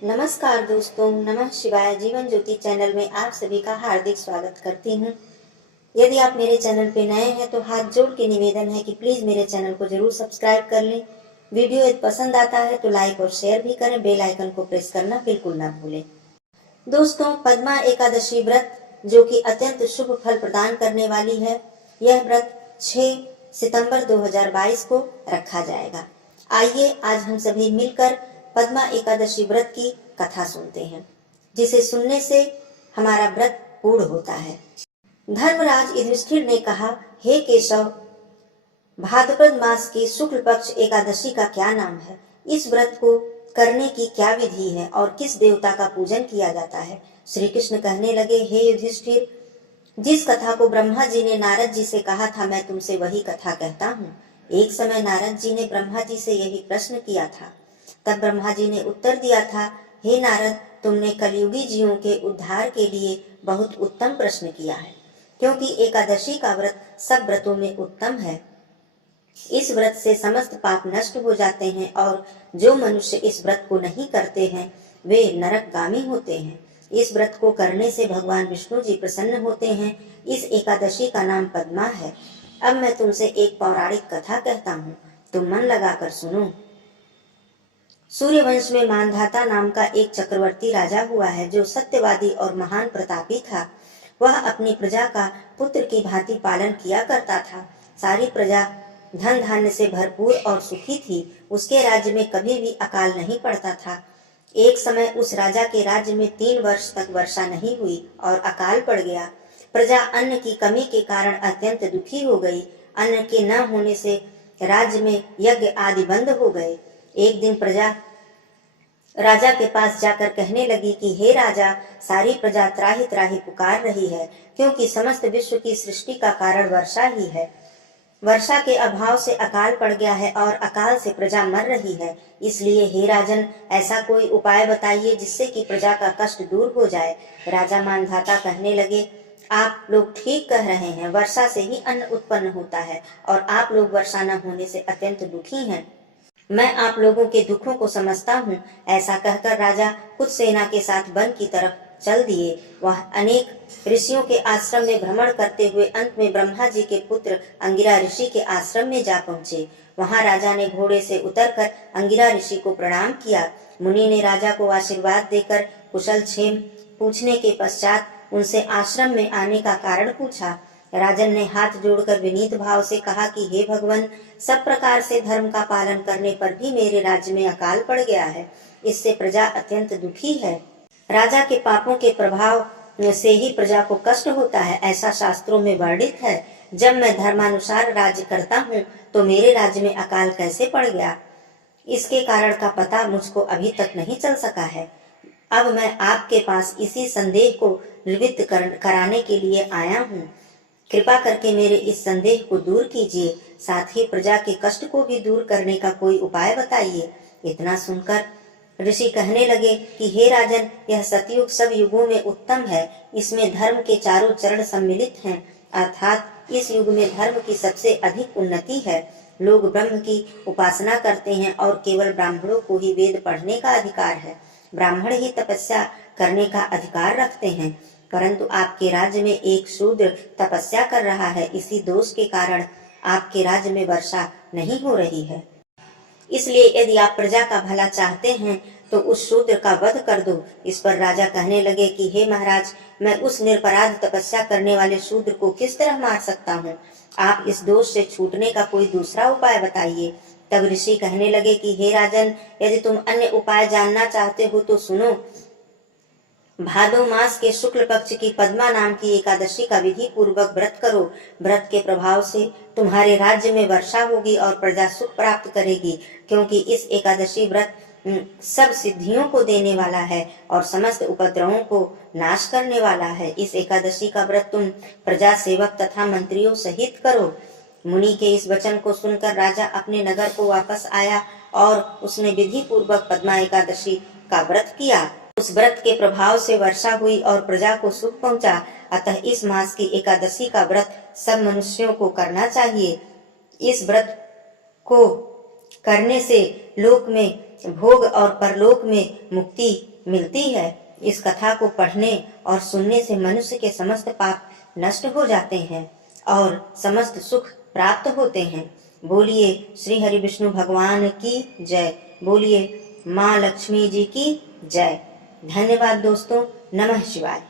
नमस्कार दोस्तों, नमः शिवाय। जीवन ज्योति चैनल में आप सभी का हार्दिक स्वागत करती हूँ। यदि आप मेरे चैनल पे नए हैं तो हाथ जोड़ के निवेदन है कि प्लीज मेरे चैनल को जरूर सब्सक्राइब कर लें। वीडियो यदि पसंद आता है तो लाइक और शेयर भी करें। बेल आइकन को प्रेस करना बिल्कुल ना भूलें। दोस्तों, पद्मा एकादशी व्रत जो कि अत्यंत शुभ फल प्रदान करने वाली है, यह व्रत 6 सितंबर 2022 को रखा जाएगा। आइए आज हम सभी मिलकर पद्मा एकादशी व्रत की कथा सुनते हैं, जिसे सुनने से हमारा व्रत पूर्ण होता है। धर्मराज युधिष्ठिर ने कहा, हे केशव, भाद्रपद मास की शुक्ल पक्ष एकादशी का क्या नाम है? इस व्रत को करने की क्या विधि है और किस देवता का पूजन किया जाता है? श्री कृष्ण कहने लगे, हे युधिष्ठिर, जिस कथा को ब्रह्मा जी ने नारद जी से कहा था, मैं तुमसे वही कथा कहता हूँ। एक समय नारद जी ने ब्रह्मा जी से यही प्रश्न किया था। तब ब्रह्मा जी ने उत्तर दिया था, हे नारद, तुमने कलयुगी जीवों के उद्धार के लिए बहुत उत्तम प्रश्न किया है, क्योंकि एकादशी का व्रत सब व्रतों में उत्तम है। इस व्रत से समस्त पाप नष्ट हो जाते हैं और जो मनुष्य इस व्रत को नहीं करते हैं वे नरकगामी होते हैं। इस व्रत को करने से भगवान विष्णु जी प्रसन्न होते हैं। इस एकादशी का नाम पद्मा है। अब मैं तुमसे एक पौराणिक कथा कहता हूँ, तुम मन लगाकर सुनो। सूर्यवंश में मानधाता नाम का एक चक्रवर्ती राजा हुआ है, जो सत्यवादी और महान प्रतापी था। वह अपनी प्रजा का पुत्र की भांति पालन किया करता था। सारी प्रजा धन धान्य से भरपूर और सुखी थी। उसके राज्य में कभी भी अकाल नहीं पड़ता था। एक समय उस राजा के राज्य में 3 वर्ष तक वर्षा नहीं हुई और अकाल पड़ गया। प्रजा अन्न की कमी के कारण अत्यंत दुखी हो गई। अन्न के न होने से राज्य में यज्ञ आदि बंद हो गए। एक दिन प्रजा राजा के पास जाकर कहने लगी कि हे राजा, सारी प्रजा त्राहि त्राहि पुकार रही है, क्योंकि समस्त विश्व की सृष्टि का कारण वर्षा ही है। वर्षा के अभाव से अकाल पड़ गया है और अकाल से प्रजा मर रही है। इसलिए हे राजन, ऐसा कोई उपाय बताइए जिससे कि प्रजा का कष्ट दूर हो जाए। राजा मानधाता कहने लगे, आप लोग ठीक कह रहे हैं, वर्षा से ही अन्न उत्पन्न होता है और आप लोग वर्षा न होने से अत्यंत दुखी हैं। मैं आप लोगों के दुखों को समझता हूँ। ऐसा कहकर राजा कुछ सेना के साथ वन की तरफ चल दिए। वह अनेक ऋषियों के आश्रम में भ्रमण करते हुए अंत में ब्रह्मा जी के पुत्र अंगिरा ऋषि के आश्रम में जा पहुँचे। वहाँ राजा ने घोड़े से उतरकर अंगिरा ऋषि को प्रणाम किया। मुनि ने राजा को आशीर्वाद देकर कुशल क्षेम पूछने के पश्चात उनसे आश्रम में आने का कारण पूछा। राजन ने हाथ जोड़कर विनीत भाव से कहा कि हे भगवान, सब प्रकार से धर्म का पालन करने पर भी मेरे राज्य में अकाल पड़ गया है। इससे प्रजा अत्यंत दुखी है। राजा के पापों के प्रभाव से ही प्रजा को कष्ट होता है, ऐसा शास्त्रों में वर्णित है। जब मैं धर्मानुसार राज्य करता हूँ तो मेरे राज्य में अकाल कैसे पड़ गया, इसके कारण का पता मुझको अभी तक नहीं चल सका है। अब मैं आपके पास इसी संदेह को निवृत्त कराने के लिए आया हूँ। कृपा करके मेरे इस संदेह को दूर कीजिए, साथ ही प्रजा के कष्ट को भी दूर करने का कोई उपाय बताइए। इतना सुनकर ऋषि कहने लगे कि हे राजन, यह सतयुग सब युगों में उत्तम है। इसमें धर्म के चारों चरण सम्मिलित हैं, अर्थात इस युग में धर्म की सबसे अधिक उन्नति है। लोग ब्रह्म की उपासना करते हैं और केवल ब्राह्मणों को ही वेद पढ़ने का अधिकार है। ब्राह्मण ही तपस्या करने का अधिकार रखते हैं, परंतु आपके राज्य में एक शूद्र तपस्या कर रहा है। इसी दोष के कारण आपके राज्य में वर्षा नहीं हो रही है। इसलिए यदि आप प्रजा का भला चाहते हैं तो उस शूद्र का वध कर दो। इस पर राजा कहने लगे कि हे महाराज, मैं उस निरपराध तपस्या करने वाले शूद्र को किस तरह मार सकता हूँ? आप इस दोष से छूटने का कोई दूसरा उपाय बताइए। तब ऋषि कहने लगे कि हे राजन, यदि तुम अन्य उपाय जानना चाहते हो तो सुनो। भादो मास के शुक्ल पक्ष की पद्मा नाम की एकादशी का विधि पूर्वक व्रत करो। व्रत के प्रभाव से तुम्हारे राज्य में वर्षा होगी और प्रजा सुख प्राप्त करेगी, क्योंकि इस एकादशी व्रत सब सिद्धियों को देने वाला है और समस्त उपद्रवों को नाश करने वाला है। इस एकादशी का व्रत तुम प्रजा सेवक तथा मंत्रियों सहित करो। मुनि के इस वचन को सुनकर राजा अपने नगर को वापस आया और उसने विधि पूर्वक पद्मा एकादशी का व्रत किया। उस व्रत के प्रभाव से वर्षा हुई और प्रजा को सुख पहुंचा। अतः इस मास की एकादशी का व्रत सब मनुष्यों को करना चाहिए। इस व्रत को करने से लोक में भोग और परलोक में मुक्ति मिलती है। इस कथा को पढ़ने और सुनने से मनुष्य के समस्त पाप नष्ट हो जाते हैं और समस्त सुख प्राप्त होते हैं। बोलिए श्री हरि विष्णु भगवान की जय। बोलिए माँ लक्ष्मी जी की जय। धन्यवाद दोस्तों। नमः शिवाय।